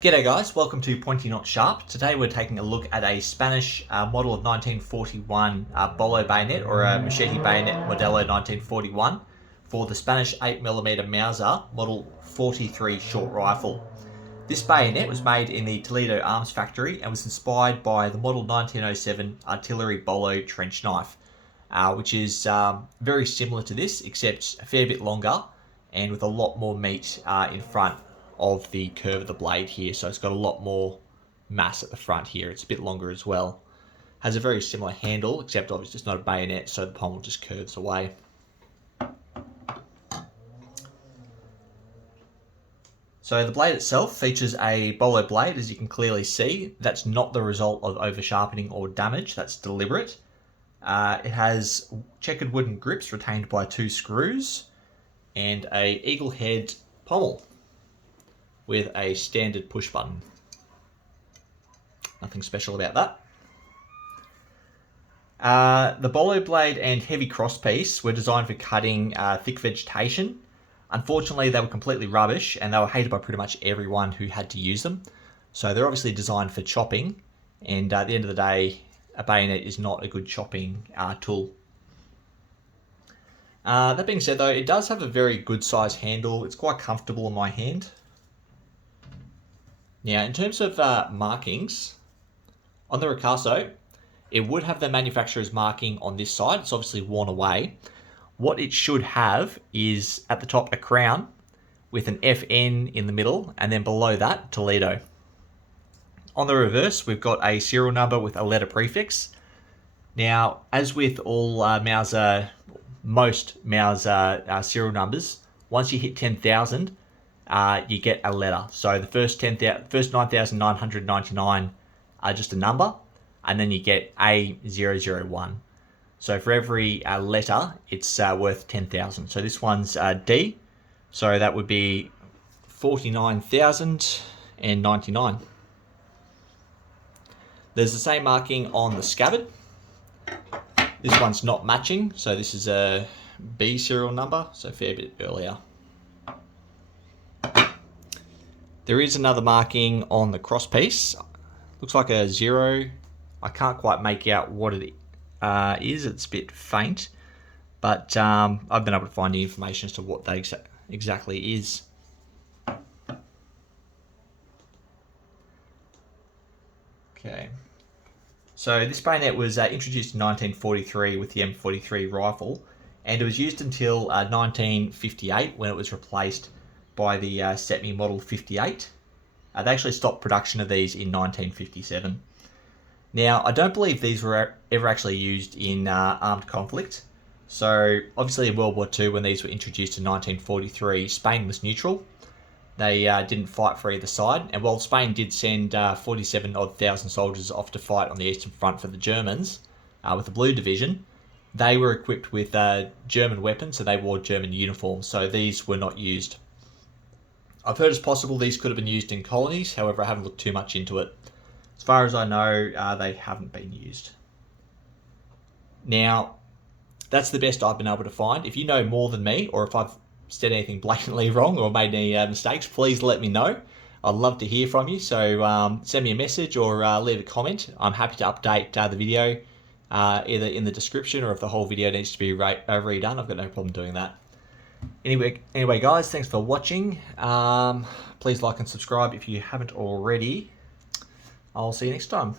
G'day guys, welcome to Pointy Not Sharp. Today we're taking a look at a Spanish model of 1941 Bolo bayonet, or a machete bayonet modelo 1941 for the Spanish 8mm Mauser model 43 short rifle. This bayonet was made in the Toledo Arms Factory and was inspired by the model 1907 artillery Bolo trench knife, which is very similar to this except a fair bit longer and with a lot more meat in front of the curve of the blade here. So it's got a lot more mass at the front here. It's a bit longer as well. Has a very similar handle, except obviously it's not a bayonet, so the pommel just curves away. So the blade itself features a Bolo blade, as you can clearly see. That's not the result of over sharpening or damage, that's deliberate. It has checkered wooden grips retained by 2 screws and a eagle head pommel with a standard push button. Nothing special about that. The Bolo blade and heavy crosspiece were designed for cutting thick vegetation. Unfortunately, they were completely rubbish and they were hated by pretty much everyone who had to use them. So they're obviously designed for chopping, and at the end of the day, a bayonet is not a good chopping tool. That being said though, it does have a very good size handle. It's quite comfortable in my hand. Now, in terms of markings, on the Ricasso, it would have the manufacturer's marking on this side. It's obviously worn away. What it should have is, at the top, a crown with an FN in the middle, and then below that, Toledo. On the reverse, we've got a serial number with a letter prefix. Now, as with all most Mauser serial numbers, once you hit 10,000, you get a letter. So the first 9,999 are just a number, and then you get A001. So for every letter, it's worth 10,000. So this one's D, so that would be 49,099. There's the same marking on the scabbard. This one's not matching, so this is a B serial number, so a fair bit earlier. There is another marking on the crosspiece. Looks like a 0. I can't quite make out what it is. It's a bit faint, but I've been able to find the information as to what that exactly is. Okay. So this bayonet was introduced in 1943 with the M43 rifle, and it was used until 1958 when it was replaced by the SETME Model 58. They actually stopped production of these in 1957. Now, I don't believe these were ever actually used in armed conflict. So, obviously in World War II, when these were introduced in 1943, Spain was neutral. They didn't fight for either side. And while Spain did send 47,000 soldiers off to fight on the Eastern Front for the Germans, with the Blue Division, they were equipped with German weapons, so they wore German uniforms. So these were not used. I've heard it's possible these could have been used in colonies, however I haven't looked too much into it. As far as I know, they haven't been used. Now, that's the best I've been able to find. If you know more than me, or if I've said anything blatantly wrong or made any mistakes, please let me know. I'd love to hear from you, so send me a message or leave a comment. I'm happy to update the video either in the description, or if the whole video needs to be redone, I've got no problem doing that. Anyway, guys, thanks for watching. Please like and subscribe if you haven't already. I'll see you next time.